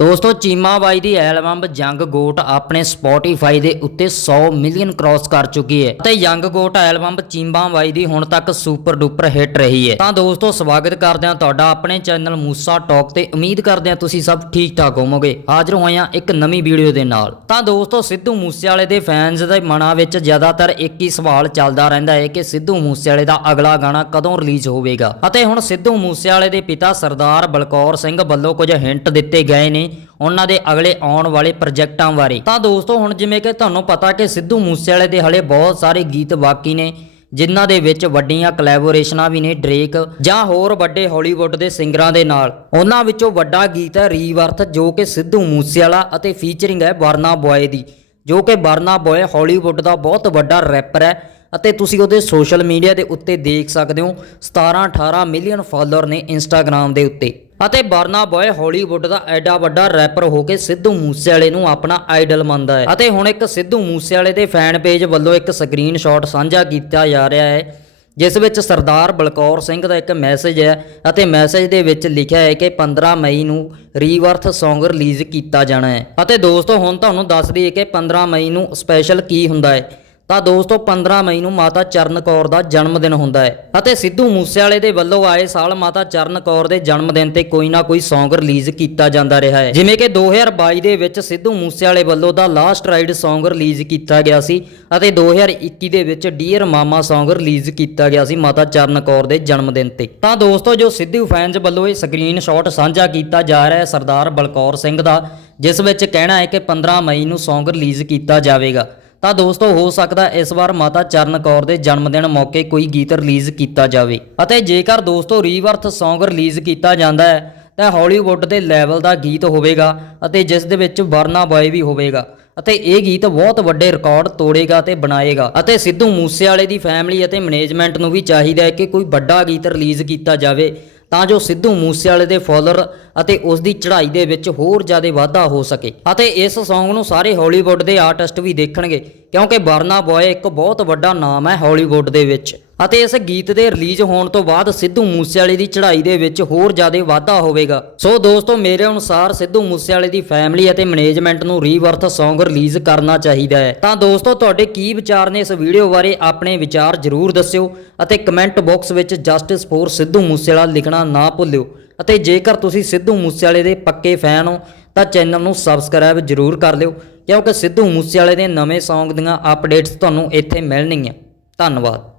ਦੋਸਤੋ, ਚੀਮਾ ਬਾਈ ਦੀ ਐਲਬਮ ਜੰਗ ਗੋਟ ਆਪਣੇ ਸਪੋਟੀਫਾਈ ਦੇ ਉੱਤੇ 100 ਮਿਲੀਅਨ ਕ੍ਰਾਸ ਕਰ ਚੁੱਕੀ ਹੈ ਤੇ ਯੰਗ ਗੋਟ ਐਲਬਮ ਚੀਮਾ ਬਾਈ ਦੀ ਹੁਣ ਤੱਕ ਸੁਪਰ ਡੁਪਰ ਹਿੱਟ ਰਹੀ ਹੈ। ਤਾਂ ਦੋਸਤੋ, ਸਵਾਗਤ ਕਰਦੇ ਹਾਂ ਤੁਹਾਡਾ ਆਪਣੇ ਚੈਨਲ ਮੂਸਾ ਟਾਕ ਤੇ। ਉਮੀਦ ਕਰਦੇ ਹਾਂ ਤੁਸੀਂ ਸਭ ਠੀਕ ਠਾਕ ਹੋਵੋਗੇ। ਹਾਜ਼ਰ ਹੋਏ ਹਾਂ ਇੱਕ ਨਵੀਂ ਵੀਡੀਓ ਦੇ ਨਾਲ। ਤਾਂ ਦੋਸਤੋ, ਸਿੱਧੂ ਮੂਸੇਵਾਲੇ ਦੇ ਫੈਨਸ ਦੇ ਮਨਾਂ ਵਿੱਚ ਜ਼ਿਆਦਾਤਰ ਇੱਕ ਹੀ ਸਵਾਲ ਚੱਲਦਾ ਰਹਿੰਦਾ ਹੈ ਕਿ ਸਿੱਧੂ ਮੂਸੇਵਾਲੇ ਦਾ ਅਗਲਾ ਗਾਣਾ ਕਦੋਂ ਰਿਲੀਜ਼ ਹੋਵੇਗਾ? ਅਤੇ ਹੁਣ ਸਿੱਧੂ ਮੂਸੇਵਾਲੇ ਦੇ ਪਿਤਾ ਸਰਦਾਰ ਬਲਕੌਰ ਸਿੰਘ ਵੱਲੋਂ ਕੁਝ ਹਿੰਟ ਦਿੱਤੇ ਗਏ ਨੇ ਉਹਨਾਂ ਦੇ ਅਗਲੇ ਆਉਣ ਵਾਲੇ ਪ੍ਰੋਜੈਕਟਾਂ ਬਾਰੇ। ਤਾਂ ਦੋਸਤੋ, ਹੁਣ ਜਿਵੇਂ ਕਿ ਤੁਹਾਨੂੰ ਪਤਾ ਕਿ ਸਿੱਧੂ ਮੂਸੇਵਾਲੇ ਦੇ ਹਲੇ ਬਹੁਤ ਸਾਰੇ ਗੀਤ ਬਾਕੀ ਨੇ, ਜਿਨ੍ਹਾਂ ਦੇ ਵਿੱਚ ਵੱਡੀਆਂ ਕਲੈਬੋਰੇਸ਼ਨਾਂ ਵੀ ਨੇ ਡਰੇਕ ਜਾਂ ਹੋਰ ਵੱਡੇ ਹਾਲੀਵੁੱਡ ਦੇ ਸਿੰਗਰਾਂ ਦੇ ਨਾਲ। ਉਹਨਾਂ ਵਿੱਚੋਂ ਵੱਡਾ ਗੀਤ ਹੈ ਰੀਵਰਥ, ਜੋ ਕਿ ਸਿੱਧੂ ਮੂਸੇਵਾਲਾ ਅਤੇ ਫੀਚਰਿੰਗ ਹੈ ਵਰਨਾ ਬॉय ਦੀ, ਜੋ ਕਿ ਵਰਨਾ ਬॉय ਹਾਲੀਵੁੱਡ ਦਾ ਬਹੁਤ ਵੱਡਾ ਰੈਪਰ ਹੈ ਅਤੇ ਤੁਸੀਂ ਉਹਦੇ ਸੋਸ਼ਲ ਮੀਡੀਆ ਦੇ ਉੱਤੇ ਦੇਖ ਸਕਦੇ ਹੋ 17 18 ਮਿਲੀਅਨ ਫਾਲੋਅਰ ਨੇ ਇੰਸਟਾਗ੍ਰam ਦੇ ਉੱਤੇ। ਅਤੇ ਬਰਨਾ ਬॉय ਹਾਲੀਵੁੱਡ ਦਾ ਐਡਾ ਵੱਡਾ ਰੈਪਰ ਹੋ ਕੇ ਸਿੱਧੂ ਮੂਸੇਵਾਲੇ ਨੂੰ ਆਪਣਾ ਆਈਡਲ ਮੰਨਦਾ ਹੈ। ਅਤੇ ਹੁਣ ਇੱਕ ਸਿੱਧੂ ਮੂਸੇਵਾਲੇ ਦੇ ਫੈਨ ਪੇਜ ਵੱਲੋਂ ਇੱਕ ਸਕਰੀਨਸ਼ਾਟ ਸਾਂਝਾ ਕੀਤਾ ਜਾ ਰਿਹਾ ਹੈ, ਜਿਸ ਵਿੱਚ ਸਰਦਾਰ ਬਲਕੌਰ ਸਿੰਘ ਦਾ ਇੱਕ ਮੈਸੇਜ ਹੈ ਅਤੇ ਮੈਸੇਜ ਦੇ ਵਿੱਚ ਲਿਖਿਆ ਹੈ ਕਿ 15 ਮਈ ਨੂੰ ਰੀਵਰਥ Song ਰਿਲੀਜ਼ ਕੀਤਾ ਜਾਣਾ ਹੈ। ਅਤੇ ਦੋਸਤੋ, ਹੁਣ ਤੁਹਾਨੂੰ ਦੱਸ ਦਈਏ ਕਿ 15 ਮਈ ਨੂੰ ਸਪੈਸ਼ਲ ਕੀ ਹੁੰਦਾ ਹੈ। ਤਾਂ ਦੋਸਤੋ 15 ਮਈ ਨੂੰ ਮਾਤਾ ਚਰਨ ਕੌਰ ਦਾ ਜਨਮ ਦਿਨ ਹੁੰਦਾ ਹੈ। ਅਤੇ ਸਿੱਧੂ ਮੂਸੇਵਾਲੇ ਦੇ ਵੱਲੋਂ ਆਏ ਸਾਲ ਮਾਤਾ ਚਰਨ ਕੌਰ ਦੇ ਜਨਮ ਦਿਨ ਤੇ ਕੋਈ ਨਾ ਕੋਈ Song ਰਿਲੀਜ਼ ਕੀਤਾ ਜਾਂਦਾ ਰਿਹਾ ਹੈ। ਜਿਵੇਂ ਕਿ 2022 ਦੇ ਵਿੱਚ ਸਿੱਧੂ ਮੂਸੇਵਾਲੇ ਵੱਲੋਂ ਦਾ ਲਾਸਟ ਰਾਈਡ Song ਰਿਲੀਜ਼ ਕੀਤਾ ਗਿਆ ਸੀ ਅਤੇ 2021 ਦੇ ਵਿੱਚ ਡੀਅਰ ਮਾਮਾ Song ਰਿਲੀਜ਼ ਕੀਤਾ ਗਿਆ ਸੀ ਮਾਤਾ ਚਰਨ ਕੌਰ ਦੇ ਜਨਮ ਦਿਨ ਤੇ। ਤਾਂ ਦੋਸਤੋ, ਜੋ ਸਿੱਧੂ ਫੈਨਸ ਵੱਲੋਂ ਇਹ ਸਕਰੀਨਸ਼ਾਟ ਸਾਂਝਾ ਕੀਤਾ ਜਾ ਰਿਹਾ ਹੈ ਸਰਦਾਰ ਬਲਕੌਰ ਸਿੰਘ ਦਾ, ਜਿਸ ਵਿੱਚ ਕਹਿਣਾ ਹੈ ਕਿ 15 ਮਈ ਨੂੰ Song ਰਿਲੀਜ਼ ਕੀਤਾ ਜਾਵੇਗਾ। ਤਾਂ ਦੋਸਤੋ ਹੋ ਸਕਦਾ ਇਸ ਵਾਰ ਮਾਤਾ ਚਰਨ ਕੌਰ ਦੇ ਜਨਮ ਦਿਨ ਮੌਕੇ ਕੋਈ ਗੀਤ ਰਿਲੀਜ਼ ਕੀਤਾ ਜਾਵੇ। ਅਤੇ ਜੇਕਰ ਦੋਸਤੋ ਰੀਵਰਥ Song ਰਿਲੀਜ਼ ਕੀਤਾ ਜਾਂਦਾ ਹੈ, ਤਾਂ ਹਾਲੀਵੁੱਡ ਦੇ ਲੈਵਲ ਦਾ ਗੀਤ ਹੋਵੇਗਾ ਅਤੇ ਜਿਸ ਦੇ ਵਿੱਚ ਵਰਨਾ ਬॉय ਵੀ ਹੋਵੇਗਾ। ਅਤੇ ਇਹ ਗੀਤ ਬਹੁਤ ਵੱਡੇ ਰਿਕਾਰਡ ਤੋੜੇਗਾ ਤੇ ਬਣਾਏਗਾ। ਅਤੇ ਸਿੱਧੂ ਮੂਸੇਵਾਲੇ ਦੀ ਫੈਮਿਲੀ ਅਤੇ ਮੈਨੇਜਮੈਂਟ ਨੂੰ ਵੀ ਚਾਹੀਦਾ ਹੈ ਕਿ ਕੋਈ ਵੱਡਾ ਗੀਤ ਰਿਲੀਜ਼ ਕੀਤਾ ਜਾਵੇ। ਤਾਂ ਜੋ ਸਿੱਧੂ ਮੂਸੇਵਾਲੇ ਦੇ ਫਾਲੋਅਰ ਅਤੇ ਉਸ ਦੀ ਚੜ੍ਹਾਈ ਦੇ ਵਿੱਚ ਹੋਰ ਜ਼ਿਆਦਾ ਵਾਧਾ ਹੋ ਸਕੇ। ਅਤੇ ਇਸ Song ਨੂੰ ਸਾਰੇ ਹਾਲੀਵੁੱਡ ਦੇ ਆਰਟਿਸਟ ਵੀ ਦੇਖਣਗੇ। ਕਿਉਂਕਿ ਬਰਨਾ ਬॉय ਇੱਕ ਬਹੁਤ ਵੱਡਾ ਨਾਮ ਹੈ ਹਾਲੀਵੁੱਡ ਦੇ ਵਿੱਚ। ਅਤੇ ਇਸ ਗੀਤ ਦੇ ਰਿਲੀਜ਼ ਹੋਣ ਤੋਂ ਬਾਅਦ ਸਿੱਧੂ ਮੂਸੇਵਾਲੇ ਦੀ ਚੜ੍ਹਾਈ ਦੇ ਵਿੱਚ ਹੋਰ ਜ਼ਿਆਦਾ ਵਾਧਾ ਹੋਵੇਗਾ। ਸੋ ਦੋਸਤੋ, ਮੇਰੇ ਅਨੁਸਾਰ ਸਿੱਧੂ ਮੂਸੇਵਾਲੇ ਦੀ ਫੈਮਿਲੀ ਅਤੇ ਮੈਨੇਜਮੈਂਟ ਨੂੰ ਰੀਵਰਥ Song ਰਿਲੀਜ਼ ਕਰਨਾ ਚਾਹੀਦਾ ਹੈ। ਤਾਂ ਦੋਸਤੋ, ਤੁਹਾਡੇ ਕੀ ਵਿਚਾਰ ਨੇ ਇਸ ਵੀਡੀਓ ਬਾਰੇ ਆਪਣੇ ਵਿਚਾਰ ਜ਼ਰੂਰ ਦੱਸਿਓ ਅਤੇ ਕਮੈਂਟ ਬਾਕਸ ਵਿੱਚ ਜਸਟਿਸ ਫੋਰ ਸਿੱਧੂ ਮੂਸੇਵਾਲਾ ਲਿਖਣਾ ਨਾ ਭੁੱਲਿਓ। ਅਤੇ ਜੇਕਰ ਤੁਸੀਂ ਸਿੱਧੂ ਮੂਸੇਵਾਲੇ ਦੇ ਪੱਕੇ ਫੈਨ ਹੋ ਤਾਂ ਚੈਨਲ ਨੂੰ ਸਬਸਕ੍ਰਾਈਬ ਜ਼ਰੂਰ ਕਰ ਲਿਓ, ਕਿਉਂਕਿ ਸਿੱਧੂ ਮੂਸੇਵਾਲੇ ਦੇ ਨਵੇਂ ਸੌਂਗ ਦੀਆਂ ਅਪਡੇਟਸ ਤੁਹਾਨੂੰ ਇੱਥੇ ਮਿਲਣਗੀਆਂ। ਧੰਨਵਾਦ।